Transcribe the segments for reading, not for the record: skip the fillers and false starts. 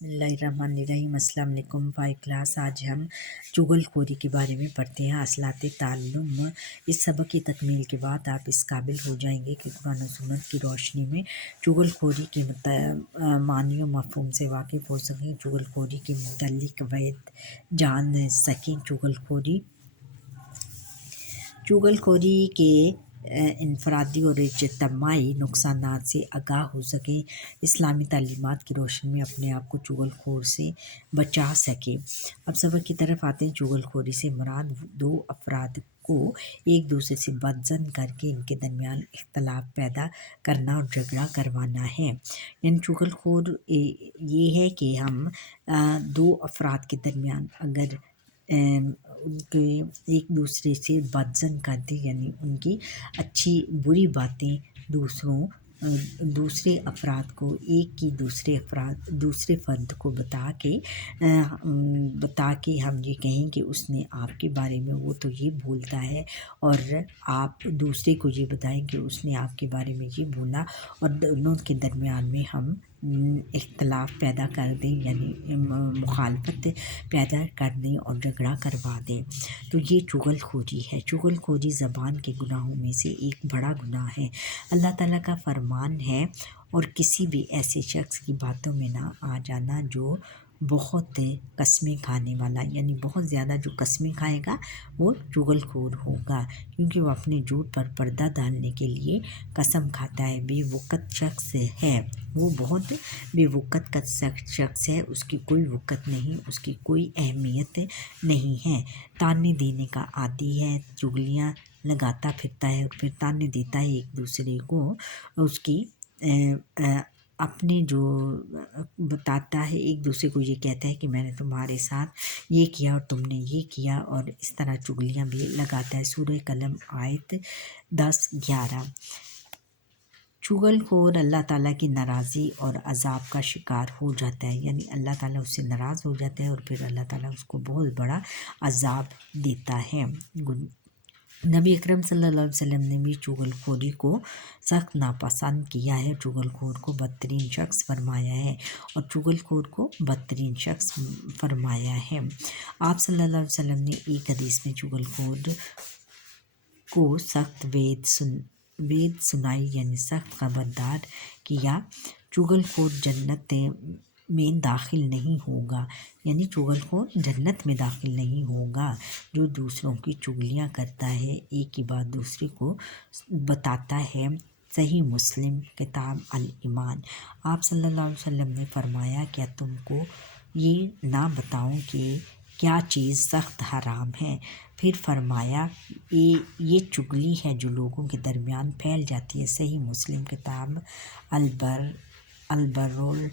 बिस्मिल्लाहिर्रहमानिर्रहीम। अस्सलाम वालेकुम। 5 क्लास। आज हम चुगलखोरी के बारे में पढ़ते हैं। असलात ताल्लुम। इस सबक की तकमील के बाद आप इस काबिल हो जाएंगे कि कुरान और सुन्नत की रोशनी में चुगलखोरी के मानी और मफ़हूम से वाकिफ़ हो सकें, चुगलखोरी के मुतल्लिक़ वैद जान सकें। चुगलखोरी के इनफरादी और इज्तिमाई नुकसानात से आगाह हो सकें, इस्लामी तालीमात की रोशनी में अपने आप को चुगलखोर से बचा सके। अब सबक की तरफ आते हैं। चुगलखोरी से मुराद दो अफराद को एक दूसरे से बदज़न करके इनके दरमियान इख्तलाफ पैदा करना और झगड़ा करवाना है। यानी चुगलखोर ये है कि हम दो अफराद के दरमियान अगर उनके एक दूसरे से बदज़न करते, यानी उनकी अच्छी बुरी बातें दूसरे अफराद को दूसरे फ़र्द को बता के हम ये कहें कि उसने आपके बारे में, वो तो ये बोलता है, और आप दूसरे को ये बताएं कि उसने आपके बारे में ये बोला, और दोनों के दरमियान में हम इख्तलाफ पैदा कर दें, यानी मुखालफत पैदा कर दें और झगड़ा करवा दें, तो ये चुगलखोरी है। चुगलखोरी ज़बान के गुनाहों में से एक बड़ा गुनाह है। अल्लाह ताला का फरमान है, और किसी भी ऐसे शख्स की बातों में ना आ जाना जो बहुत कस्में खाने वाला, यानी बहुत ज़्यादा जो कस्में खाएगा वो चुगलखोर होगा, क्योंकि वो अपने झूठ पर पर्दा डालने के लिए कसम खाता है। बेवकत शख्स है, वो बहुत बेवकत का शख्स है, उसकी कोई वक़्त नहीं, उसकी कोई अहमियत नहीं है। ताने देने का आदी है, चुगलियाँ लगाता फिरता है और फिर ताने देता है एक दूसरे को। उसकी अपने जो बताता है, एक दूसरे को ये कहता है कि मैंने तुम्हारे साथ ये किया और तुमने ये किया, और इस तरह चुगलियाँ भी लगाता है। सूरह कलम आयत 10-11। चुगलखोर अल्लाह ताला की नाराज़ी और अज़ाब का शिकार हो जाता है, यानी अल्लाह ताला उससे नाराज़ हो जाता है और फिर अल्लाह ताला उसको बहुत बड़ा अज़ाब देता है। नबी अकरम सल्लल्लाहु अलैहि वसल्लम ने भी चुगलखोरी को सख्त नापसंद किया है। चुगलखोर को बदतरीन शख्स फरमाया है, और चुगलखोर को बदतरीन शख्स फरमाया है। आप सल्लल्लाहु अलैहि वसल्लम ने एक हदीस में चुगलखोर को सख्त वेद सुनाई, यानी सख्त खबरदार किया। चुगलखोर जन्नत में दाखिल नहीं होगा, यानी चुगलखोर जन्नत में दाखिल नहीं होगा। जो दूसरों की चुगलियाँ करता है, एक ही बात दूसरे को बताता है। सही मुस्लिम किताब अल ईमान। आप सल्लल्लाहु अलैहि वसल्लम ने फरमाया, क्या तुमको ये ना बताऊं कि क्या चीज़ सख्त हराम है? फिर फरमाया, ये चुगली है जो लोगों के दरमियान फैल जाती है। सही मुस्लिम किताब अलबरुल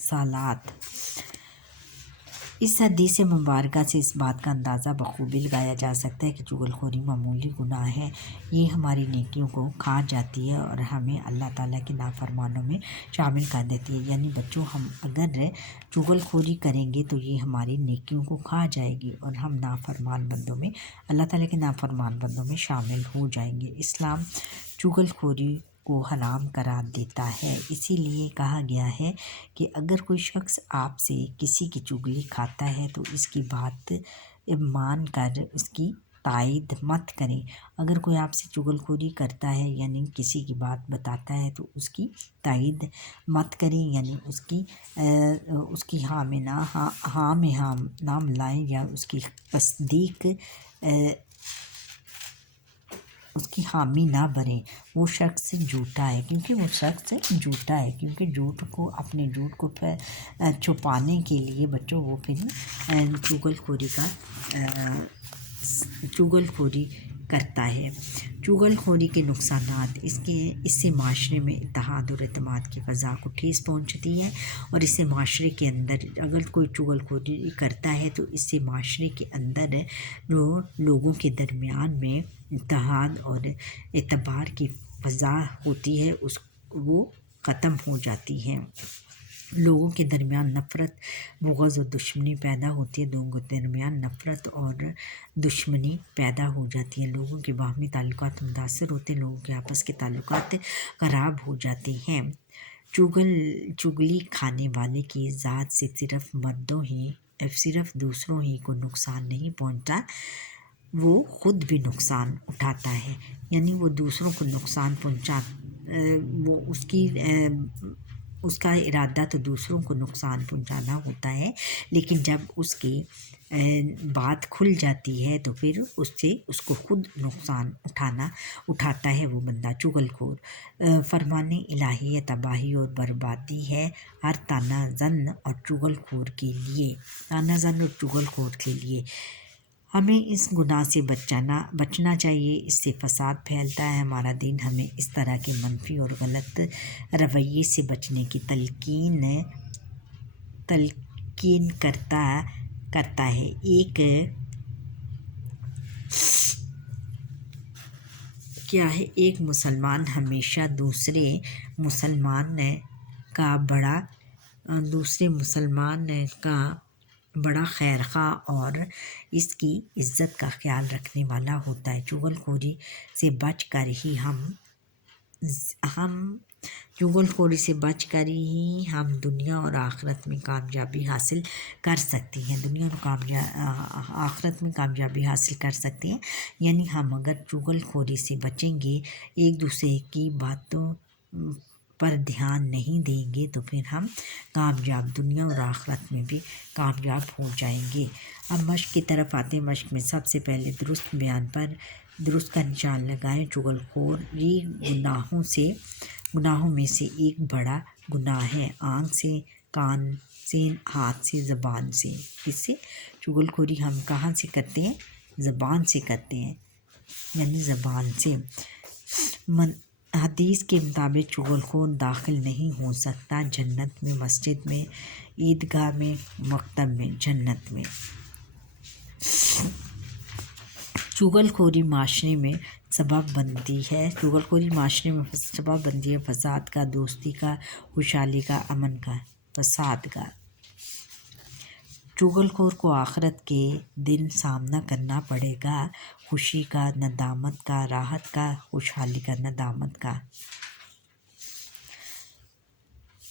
सालात। इस हदीस मुबारका से इस बात का अंदाज़ा बखूबी लगाया जा सकता है कि चुगलखोरी मामूली गुनाह है। ये हमारी नेकियों को खा जाती है और हमें अल्लाह ताला की नाफरमानों में शामिल कर देती है। यानी बच्चों, हम अगर चुगलखोरी करेंगे तो ये हमारी नेकियों को खा जाएगी और हम नाफरमान बंदों में, अल्लाह ताला के नाफरमान बंदों में शामिल हो जाएंगे। इस्लाम चुगलखोरी को हराम करार देता है। इसीलिए कहा गया है कि अगर कोई शख्स आपसे किसी की चुगली खाता है तो इसकी बात मान कर उसकी तायद मत करें। अगर कोई आपसे चुगलखोरी करता है, यानी किसी की बात बताता है, तो उसकी तायद मत करें, यानी उसकी हाँ में ना मिलाएं, या उसकी तस्दीक उसकी हामी ना भरें। वो शख्स झूठा है, क्योंकि क्योंकि अपने झूठ को छुपाने के लिए बच्चों वो फिर चुगलखोरी करता है। चुगलखोरी के नुकसानात, इससे माशरे में इत्तेहाद और एतमाद की फ़ज़ा को ठेस पहुँचती है, और इससे माशरे के अंदर अगर कोई चुगलखोरी करता है तो इससे माशरे के अंदर जो लोगों के दरमियान में इत्तेहाद और एतबार की फ़ज़ा होती है वो ख़त्म हो जाती है। लोगों के दरमियान नफ़रत, बुग़्ज़ और दुश्मनी पैदा होती है। लोगों के दरमियान नफ़रत और दुश्मनी पैदा हो जाती है। लोगों के बाहमी ताल्लुकात मुतासर होते हैं, लोगों के आपस के ताल्लुकात ख़राब हो जाते हैं। چگلی کھانے والے کی ذات سے صرف دوسروں ہی کو نقصان نہیں پہنچتا، وہ خود بھی نقصان اٹھاتا ہے، یعنی وہ دوسروں کو نقصان وہ اس کا ارادہ تو دوسروں کو نقصان پہنچانا ہوتا ہے، لیکن جب اس کی بات کھل جاتی ہے تو پھر اس کو خود نقصان اٹھاتا ہے وہ بندہ چغل خور۔ فرمان الہی تباہی اور بربادی ہے ہر تانا زن اور چغل خور کے لیے۔ ہمیں اس گناہ سے بچنا چاہیے، اس سے فساد پھیلتا ہے۔ ہمارا دین ہمیں اس طرح کے منفی اور غلط رویے سے بچنے کی تلقین کرتا ہے۔ ایک مسلمان ہمیشہ دوسرے مسلمان کا بڑا خیر خواہ اور اس کی عزت کا خیال رکھنے والا ہوتا ہے۔ چغل خوری سے بچ کر ہی ہم دنیا اور آخرت میں کامیابی حاصل کر سکتے ہیں۔ یعنی ہم اگر چغل خوری سے بچیں گے، ایک دوسرے کی باتوں پر دھیان نہیں دیں گے، تو پھر ہم دنیا اور آخرت میں بھی کامیاب ہو جائیں گے۔ اب مشق کی طرف آتے ہیں۔ مشق میں سب سے پہلے درست بیان پر درست کا نشان لگائیں۔ چغل خوری گناہوں میں سے ایک بڑا گناہ ہے، آنکھ سے، کان سے، ہاتھ سے، زبان سے۔ اس سے چغل خوری ہم کہاں سے کرتے ہیں؟ زبان سے کرتے ہیں، یعنی زبان سے۔ حدیث کے مطابق چغل خور داخل نہیں ہو سکتا جنت میں، مسجد میں، عیدگاہ میں، مکتب میں، جنت میں۔ چغل خوری معاشرے میں سبب بنتی ہے فساد کا، دوستی کا، خوشحالی کا، امن کا، فساد کا۔ چغل خور کو آخرت کے دن سامنا کرنا پڑے گا، خوشی کا، ندامت کا، راحت کا، خوشحالی کا، ندامت کا۔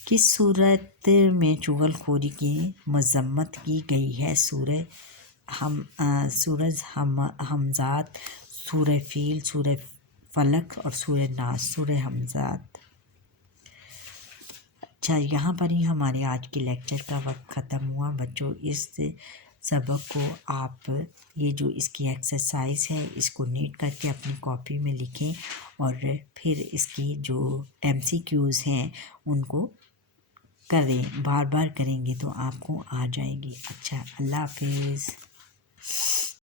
کس صورت میں چغل خوری کی مذمت کی گئی ہے؟ سورہ حمزات، سورہ فیل، سورہ فلق اور سورہ ناس۔ سورہ حمزات۔ اچھا، یہاں پر ہی ہمارے آج کے لیکچر کا وقت ختم ہوا۔ بچوں، اس سبق کو آپ یہ جو اس کی ایکسرسائز ہے، اس کو نیٹ کر کے اپنی کاپی میں لکھیں، اور پھر اس کی جو MCQs ہیں ان کو کریں، بار بار کریں گے تو آپ کو آ جائیں گی۔ اچھا، اللہ حافظ۔